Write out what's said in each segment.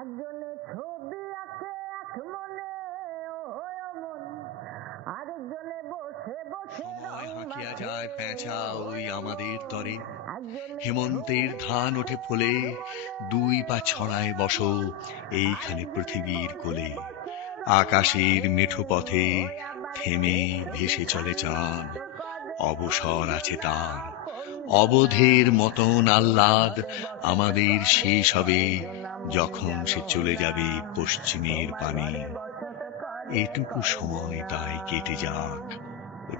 একজনে ছবি আঁকে এক মনে ও মন। আরেকজনে বসে বসে সময় যায় পেঁচা ওই আমাদের তরে। হেমন্তের ধান ওঠে ফলে দুই পা ছড়ায় বস এইখানে পৃথিবীর কোলে। আকাশের মেঠো পথে থেমে ভেসে চলে চান অবসর আছে তার। অবধের মতন আহ্লাদ আমাদের শেষ হবে। যখন সে চলে যাবে পশ্চিমের পানে, এটুকু সময় তাই কেটে যাক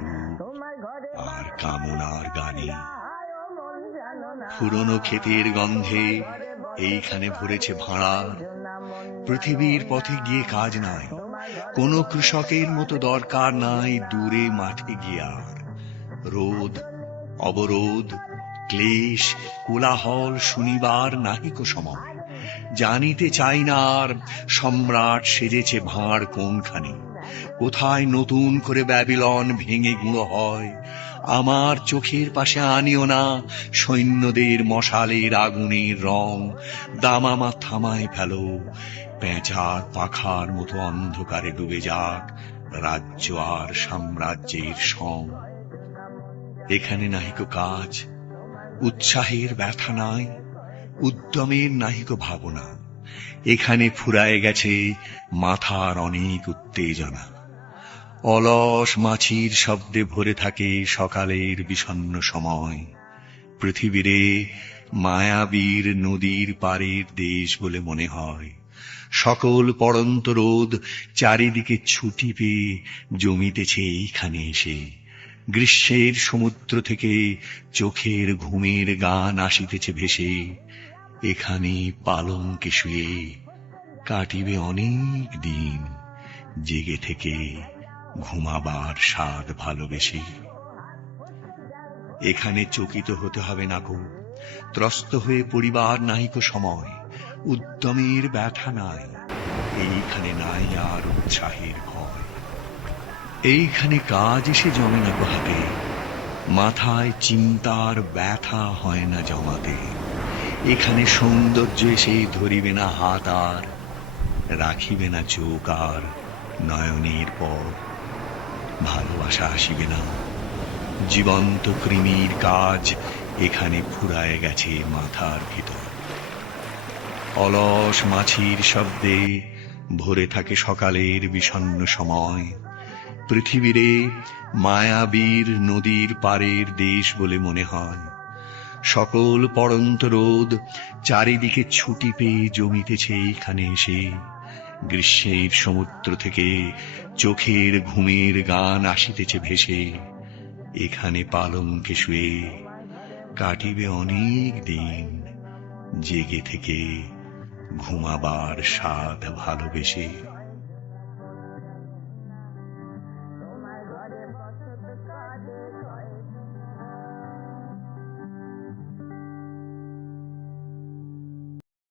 রূপ আর কামনার গানে। পুরনো ক্ষেতের গন্ধে এইখানে ভরেছে মন পৃথিবীর পথে গিয়ে কাজ নাই, কোন কৃষকের মতো দরকার নাই দূরে মাঠে গিয়ে আর। রোদ অবরোধ ক্লেশ, কোলাহল শুনিবার নাহিক সময়। জানিতে চাই না আর সম্রাট সেজেছে ভাঁড় কোনখানে। কোথায় নতুন করে ব্যাবিলন ভেঙে গুঁড়ো হয়? আমার চোখের পাশে আনিও না সৈন্যদের মশালের আগুনের রং। দামামা থামায় ফেলো, পেঁচার পাখার মতো অন্ধকারে ডুবে যাক রাজ্য আর সাম্রাজ্যের সং। এখানে নাহিক কাজ, উৎসাহের ব্যথা নাই। উদ্যমের নাহিক ভাবনা। এখানে ফুরায় গেছে মাথার অনেক উত্তেজনা। অলস মাছির শব্দে ভরে থাকে সকালের বিষণ্ণ সময়। পৃথিবীরে মায়াবীর নদীর পারের দেশ বলে মনে হয়। সকল পড়ন্ত রোদ চারিদিকে ছুটি পেয়ে জমিতেছে এইখানে এসে। গ্রীষ্মের সমুদ্র থেকে চোখের ঘুমের গান আসিতেছে ভেসে। এখানে পালঙ্কে শুয়ে কাটিবে অনেক দিন, জেগে থেকে ঘুমাবার স্বাদ ভালোবেসে। এখানে চকিত হতে হবে না গো, ত্রস্ত হয়ে পরিবার নাহিক সময়, উদ্যমের ব্যথা নাই, এইখানে নাই আর উৎসাহের ভয়। এইখানে কাজ এসে জমে না হাতে মাথায় চিন্তার ব্যথা হয় না জমাতে। এখানে সৌন্দর্য এসে ধরিবে না হাত আর, রাখিবে না চোখ আর নয়নের পর। ভালোবাসা আসিবে না। জীবন্ত কৃমির কাজ এখানে ফুরায় গেছে মাথার ভিতর। অলস মাছির শব্দে ভরে থাকে সকালের বিষণ্ণ সময়। পৃথিবীরে মায়াবীর নদীর পারের দেশ বলে মনে হয়। সকল পড়ন্ত রোদ চারিদিকে ছুটি পেয়ে জমিতেছে এইখানে এসে। গ্রীষ্মের সমুদ্র থেকে চোখের ঘুমের গান আসিতেছে ভেসে। এখানে পালঙ্কে শুয়ে কাটিবে অনেক দিন। জেগে থেকে ঘুমাবার স্বাদ ভালোবেসে।